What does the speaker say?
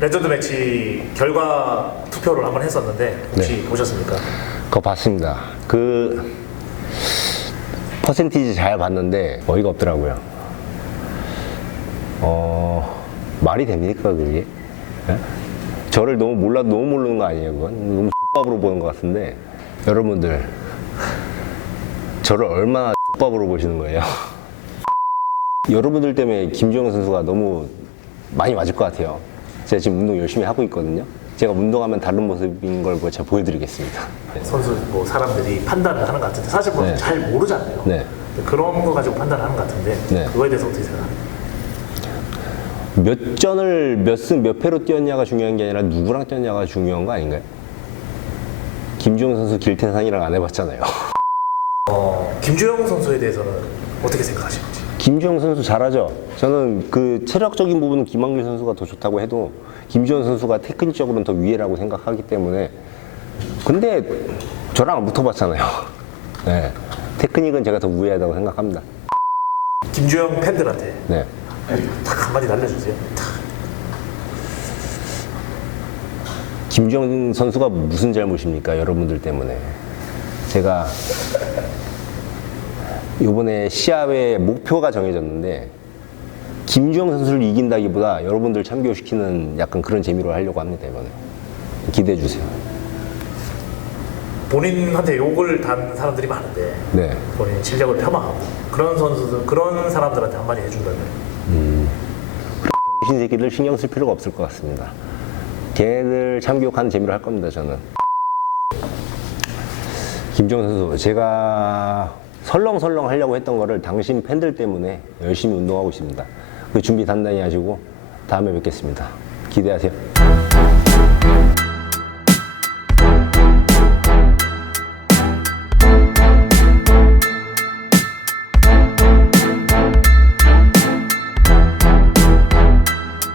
레전드 매치 결과 투표를 한번 했었는데 혹시 네. 보셨습니까? 그거 봤습니다. 그 퍼센티지 잘 봤는데 어이가 없더라고요. 어 말이 됩니까 그게? 예? 저를 너무 몰라 너무 모르는 거 아니에요 그건? 너무 X밥으로 보는 것 같은데 여러분들 저를 얼마나 X밥으로 보시는 거예요? 여러분들 때문에 김주영 선수가 너무 많이 맞을 것 같아요. 제가 지금 운동 열심히 하고 있거든요. 제가 운동하면 다른 모습인 걸 제가 보여드리겠습니다. 선수 뭐 사람들이 판단을 하는 것 같은데 사실 뭐 네. 잘 모르잖아요. 네. 그런 거 가지고 판단하는 것 같은데 네. 그거에 대해서 어떻게 생각하세요? 몇 전을 몇승몇 패로 뛰었냐가 중요한 게 아니라 누구랑 뛰었냐가 중요한 거 아닌가요? 김주영 선수 길텐산이랑 안 해봤잖아요. 어, 김주영 선수에 대해서는 어떻게 생각하시는지? 김주영 선수 잘하죠. 저는 그 체력적인 부분은 김학률 선수가 더 좋다고 해도 김주영 선수가 테크닉적으로는 더 위에라고 생각하기 때문에 근데 저랑 안 붙어봤잖아요. 네. 테크닉은 제가 더 우위하다고 생각합니다. 김주영 팬들한테 네. 딱 한마디 날려주세요. 김주영 선수가 무슨 잘못입니까? 여러분들 때문에. 제가 이번에 시합의 목표가 정해졌는데 김주영 선수를 이긴다기보다 여러분들 참교시키는 약간 그런 재미로 하려고 합니다 이번에 기대해 주세요. 본인한테 욕을 단 사람들이 많은데 네. 본인 실력을 폄하하고 그런 선수들 그런 사람들한테 한마디 해준다면 정신 새끼들 신경 쓸 필요가 없을 것 같습니다. 걔네들 참교육하는 재미로 할 겁니다 저는. 김주영 선수 제가 설렁설렁 하려고 했던 거를 당신 팬들 때문에 열심히 운동하고 있습니다. 그 준비 단단히 하시고 다음에 뵙겠습니다. 기대하세요.